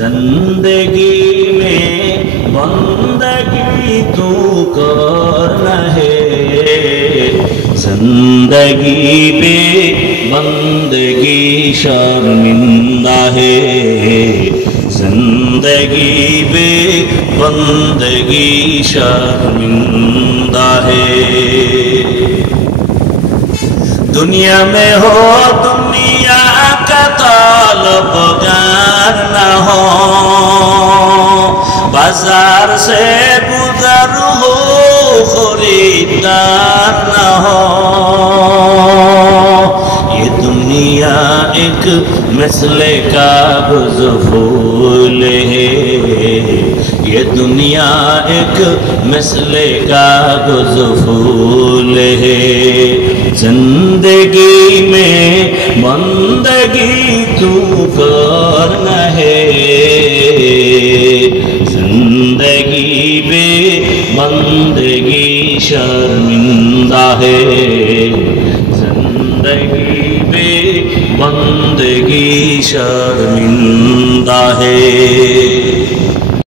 जिंदगी में बंदगी तू करना है, जिंदगी पे बंदगी शर्मिंदा है, जिंदगी पे बंदगी शर्मिंदा है। दुनिया में हो दुनिया का तलबगार न हो, बाजार से गुजर हो खरीदार न हो। ये दुनिया एक मसले का फूल है, ये दुनिया एक मसले का फूल है। जिंदगी में बंदगी तू करना है, जिंदगी में बंदगी शर्मिंदा है, जिंदगी में बंदगी शर्मिंदा है।